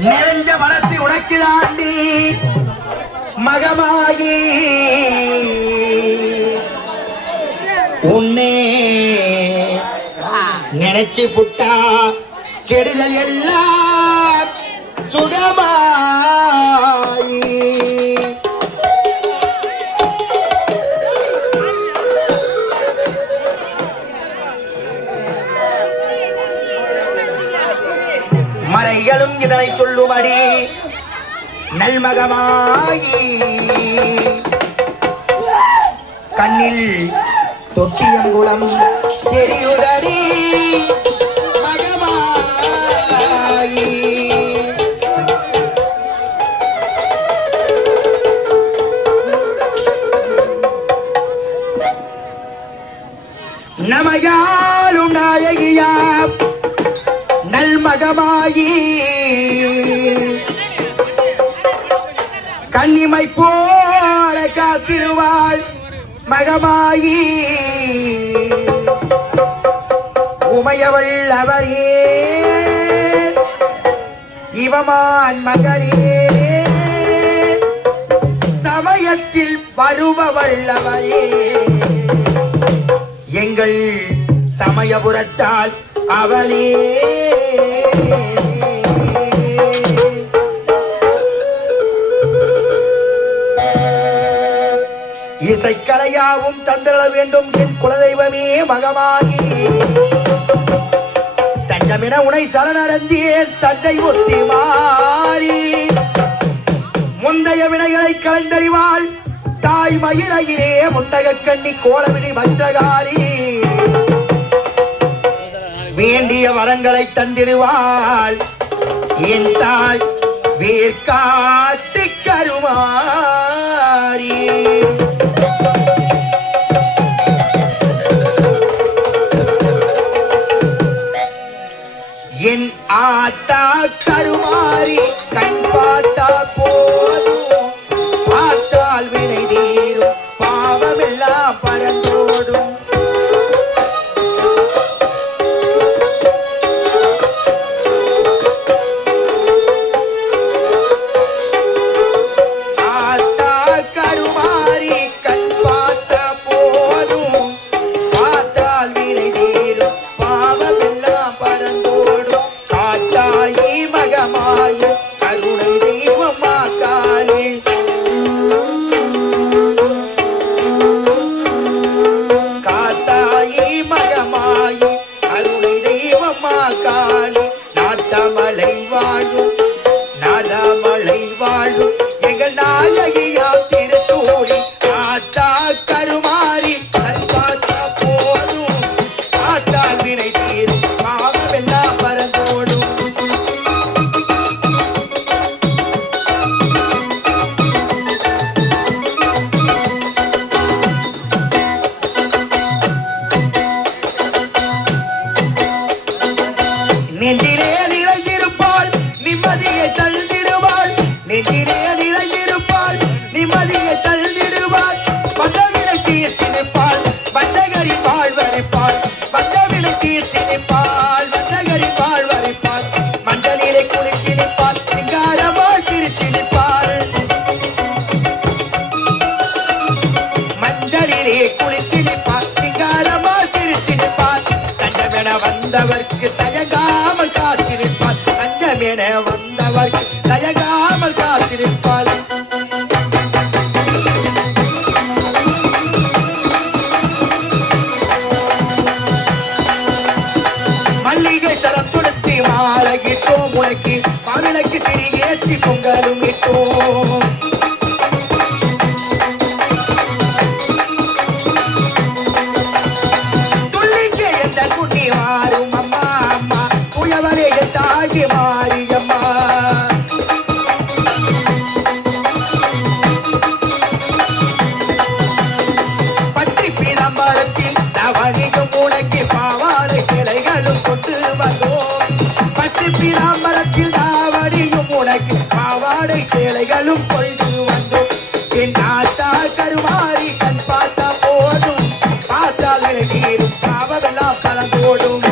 நிறைஞ்ச வளர்ச்சி உனக்கு தாண்டி மகமாகி உன்னே நினைச்சு புட்டா கெடுதல் எல்லாம் சுகமாயி மறைகளும் இதனை சொல்லும்படி நல்மகமாயி கண்ணில் தொட்டியங்குளம் தெரியுதடி மகமாயி நமையாலும் நாயகியா நல்மகமாயி கன்னிமை போல காத்திடுவாள் மகமாயி உமையவள் அவரே இவமான் மகளே சமயத்தில் வருபவள் அவளே எங்கள் சமயபுரத்தால் அவளே இசைக்கலையாவும் தந்திர வேண்டும் என் குலதெய்வமே மகமாகி தஞ்சமென உனை சரணடைந்தேன் தஞ்சை முத்தி மாறி முந்தைய வினைகளை கலைந்தறிவாள் தாய் மயிலையிலே முண்டக கண்ணி கோலவிடி பத்ரகாரி வேண்டிய வரங்களை தந்திடுவாள் என் தாய் வேர்காட்டு கருமாரி என் ஆத்தா கருமாரி கண் பார்த்தா போதும் பார்த்தால் வினை தீரும் பாவமெல்லாம் பறந்தோடும் வந்தவர்க்கு தயங்காமல் காத்திருப்பாள் அஞ்சமென வந்தவர்க்கு தயங்காமல் காத்திருப்பாள் மல்லிகை சரம் கொடுத்து மாலையிட்டோம் உனக்கு மவிளக்கு திரியேற்றி பொங்கலும் இட்டோம் பீதாம்பரத்தில் தாவடியும் உனக்கு பாவாடை சேலைகளும் கொண்டு வந்தோம் என் நாட்டா கருமாறி கண் பார்த்தா போதும் பார்த்தால் விலகீரும் பாவமெல்லாம் பறந்தோடும்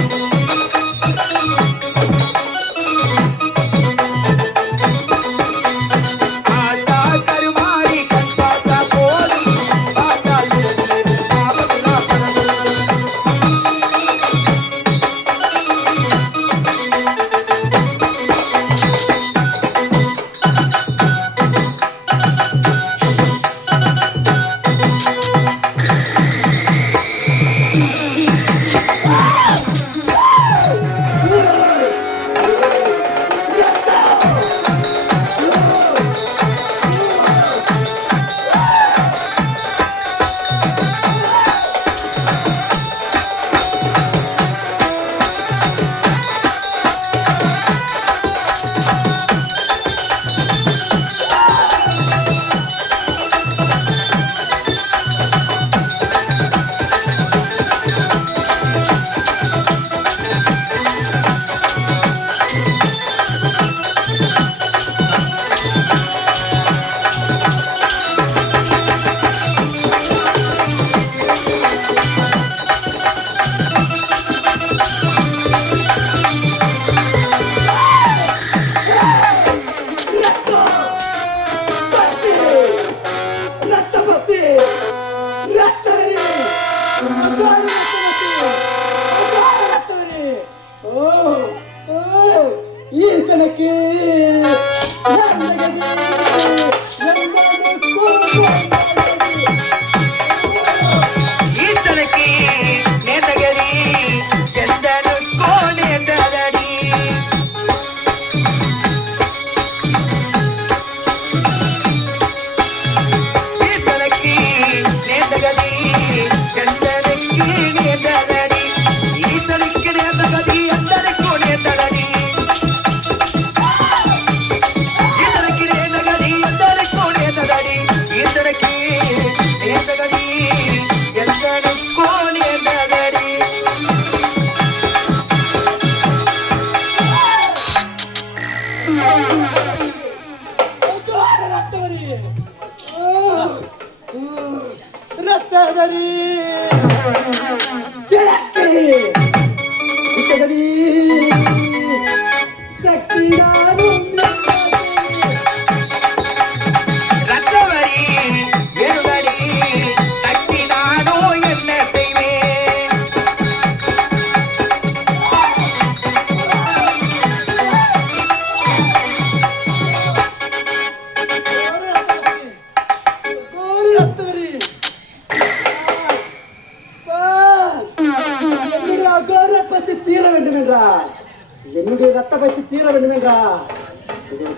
என்னுடைய ரத்த பற்றி தீர வேண்டும் என்றா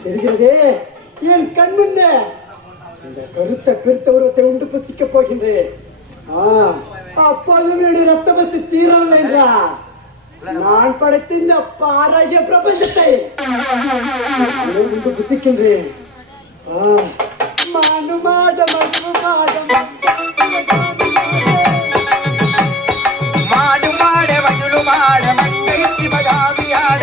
தெரிகிறதே என் கண் முன்னே இந்த கருத்த உருவத்தை உண்டு புத்திக்கப் போகின்றேன். அப்போதும் என்னுடைய ரத்த பற்றி தீரவில்லை என்றா நான் படைத்த இந்த பாரகிய பிரபஞ்சத்தை உண்டு புத்திக்கின்றேன். மாடு மாட மது மாடம் மாடு மாட மயிலு மாட மங்கை சிவகாமியாட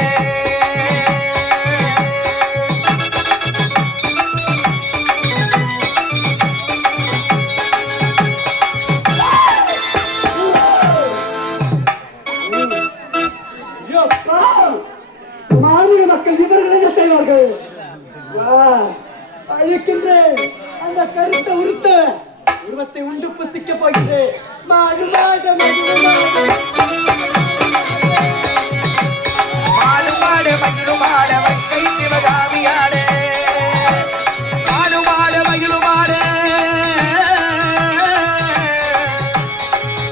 மாநில மக்கள் இவர்கள் என்ன செய்வார்கள்? அழைக்கின்றேன் அந்த கருத்த உருவத்தை உண்டு புத்திக்க போகிறேன். மாடு மாட மயிலு மாட மங்கை சிவகாமியாட மாடு மாட மயிலு மாட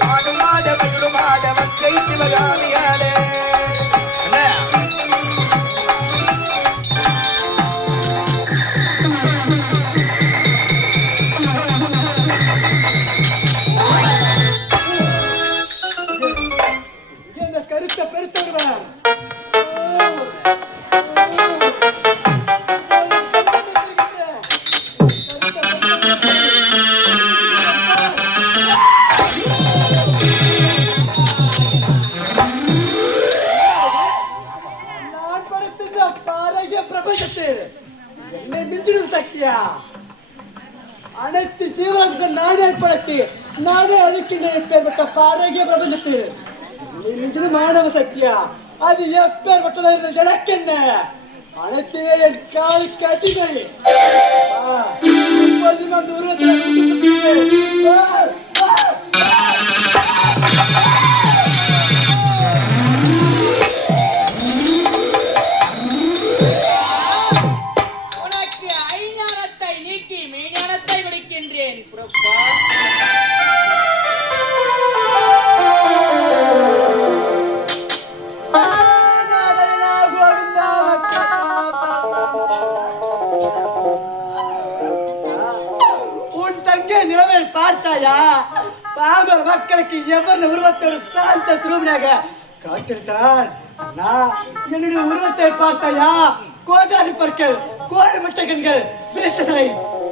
மாடு மாட மயிலு மாட மங்கை சிவகாமியாட ஜீவனத்துக்கு நானே ஏற்படுத்தி நானே அதுக்கின்ற எப்பேற்பட்ட பாரகிய பிரபஞ்சத்தில் இது மாணவ சக்தியா அது எப்பேற்பட்டதாக இருந்த எனக்கு என்ன அனைத்துமே என் காலை கட்டினை அந்த உருவத்தில் பார்த்தாயா பாமர மக்களுக்கு எவ்வளவு உருவத்தோடு தாழ்த்த திருவிழாக காட்டிருக்கிறான். என்னுடைய உருவத்தை பார்த்தாயா கோடாரி பற்கள் கோழி முட்டைகண்கள் பேசுகளை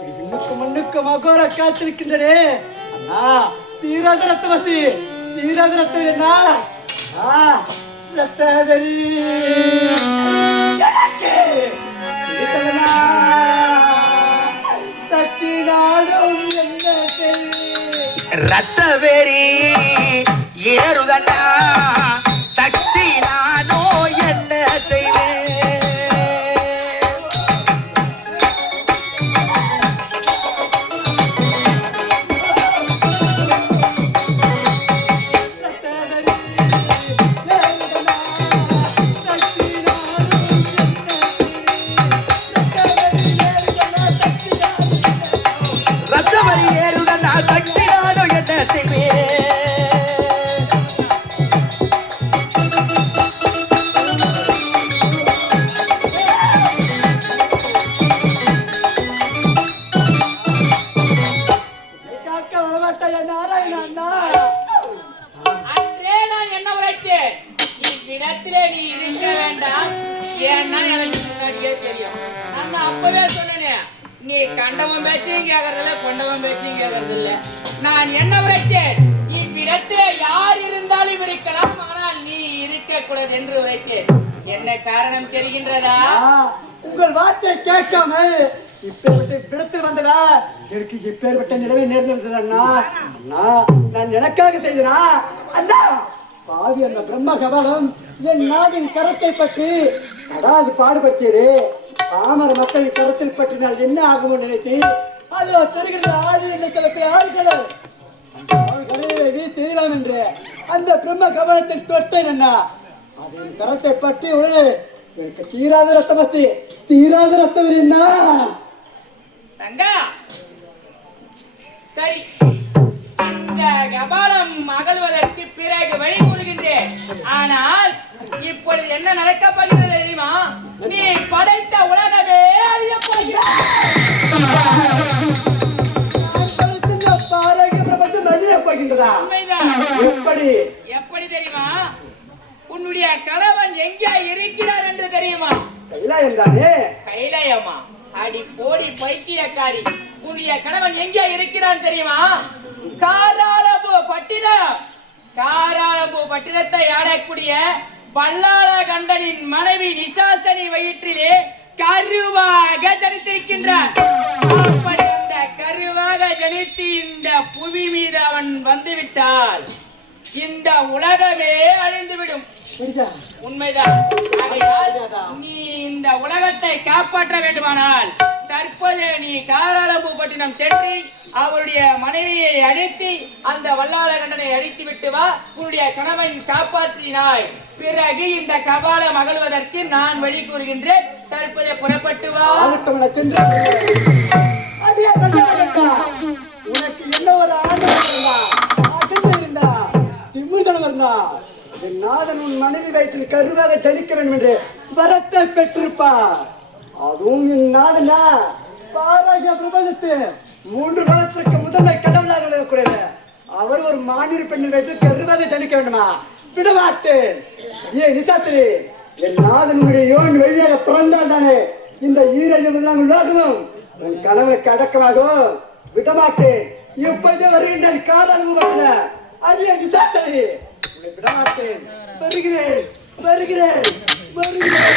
இன்னுக்கு முன்னுக்கு மகோர காத்திருக்கின்றனே அண்ணா தீராத ரத்தமதி தீராத ரத்தம் ரத்தவரி ரத்தவெறி ஏறுதண்டா சக்தி நானோ என்ன செய்வேன் ரத்தவெறி ஏறுதண்டா சக்தி நானோ என்ன செய்வேன் நீ கண்டவன் பேச்சையும் கேட்கறதில்ல கொண்டவன் பேச்சையும் கேட்கறதில்ல. நான் என்ன உரைத்தேன் இவ்விடத்திலே யார் இருந்தாலும் இருக்கலாம் ஆனால் நீ இருக்க கூடாது என்று உரைத்தேன். என்ன காரணம் தெரிகின்றதா? உங்கள் வார்த்தை கேட்காமல் இப்பேற்பட்ட வந்ததா எனக்கு இப்பேற்பட்ட நிலைமை நேர்ந்தது அண்ணா. அண்ணா நான் எனக்காக செய்தனா அண்ணா பாவி அந்த பிரம்ம கபாலம் என் நாவின் கரத்தை பற்றி அதாவது பாடுபடுத்தியது பாமர மக்களின் கரத்தில் பற்றினால் என்ன ஆகும் நினைத்து அது தெரிகிற ஆதி எண்ணிக்கலுக்கு ஆள்களல் தெரியலாம் என்று அந்த பிரம்ம கபாலத்தில் தொட்டேன் அண்ணா அதன் கரத்தை பற்றி உடனே எனக்கு தீராத ரத்தமத்தி தீராத ரத்தம் என்ன தங்கா சரி இந்த கபாலம் அகழ்வதற்கு பிறகு வழி கூறுகின்றேன். ஆனால் இப்பொழுது என்ன நடக்க போகிறது தெரியுமா? நீ படைத்த உலகமே அழிய எப்படி தெரியுமா? உன்னுடைய கணவன் எங்கே இருக்கிறார் என்று தெரியுமா? கைலாயம் தானே. கைலாயமா? அடி போடி பைத்தியக்காரி, உன்னுடைய கணவன் எங்கே இருக்கிறான் தெரியுமா? காராளம்பூ பட்டினம். காராளம்பூ பட்டினத்தை ஆளக்கூடிய பல்லாள கண்டனின் மனைவி நிசாசனி வயிற்றிலே கருவாக ஜனித்திருக்கின்றான். அப்படி அந்த கருவாக ஜனித்து இந்த புவி மீது அவன் வந்துவிட்டால் இந்த உலகமே அழிந்துவிடும். உண்மைதான். நீ இந்த உலகத்தை காப்பாற்ற வேண்டுமானால் தற்போது நீ காராளம்பூப்பட்டினம் சென்று அவருடைய மனைவியை அழைத்து அந்த வல்லாள கண்டனை அழித்து விட்டு வா. உன்னுடைய கணவன் காப்பாற்றினாய் பிறகு இந்த கபாலம் அகழ்வதற்கு நான் வழி கூறுகின்றேன். தற்போது புறப்பட்டு வா. உனக்கு என்ன ஒரு ஆண்டு இருந்தா திமிர்தனம் இருந்தா என் நாதன் உன் மனைவி வயிற்றில் கருவாக ஜனிக்க வேண்டும் என்று வரத்தை பெற்றிருப்பார். அதுவும் என் நாதனா பாராகிய பிரபஞ்சத்து 3 காலத்திற்கு முதன்மை கடவுளாக விளங்கக்கூடியது. அவர் ஒரு மாநில பெண்ணின் வயிற்றில் கருவாக ஜனிக்க வேண்டுமா? விடமாட்டேன். ஏன் நிசாத்திரி என் நாதனுடைய யோன் வழியாக பிறந்தால் தானே இந்த ஈரையும் உலகமும் என் கணவனுக்கு அடக்கமாகும். விடமாட்டேன். எப்போதே வருகின்றேன் காரணம் அரிய நிசாத்திரி விடமாட்டேன். வருகிறேன் வருகிறேன் வருகிறேன்.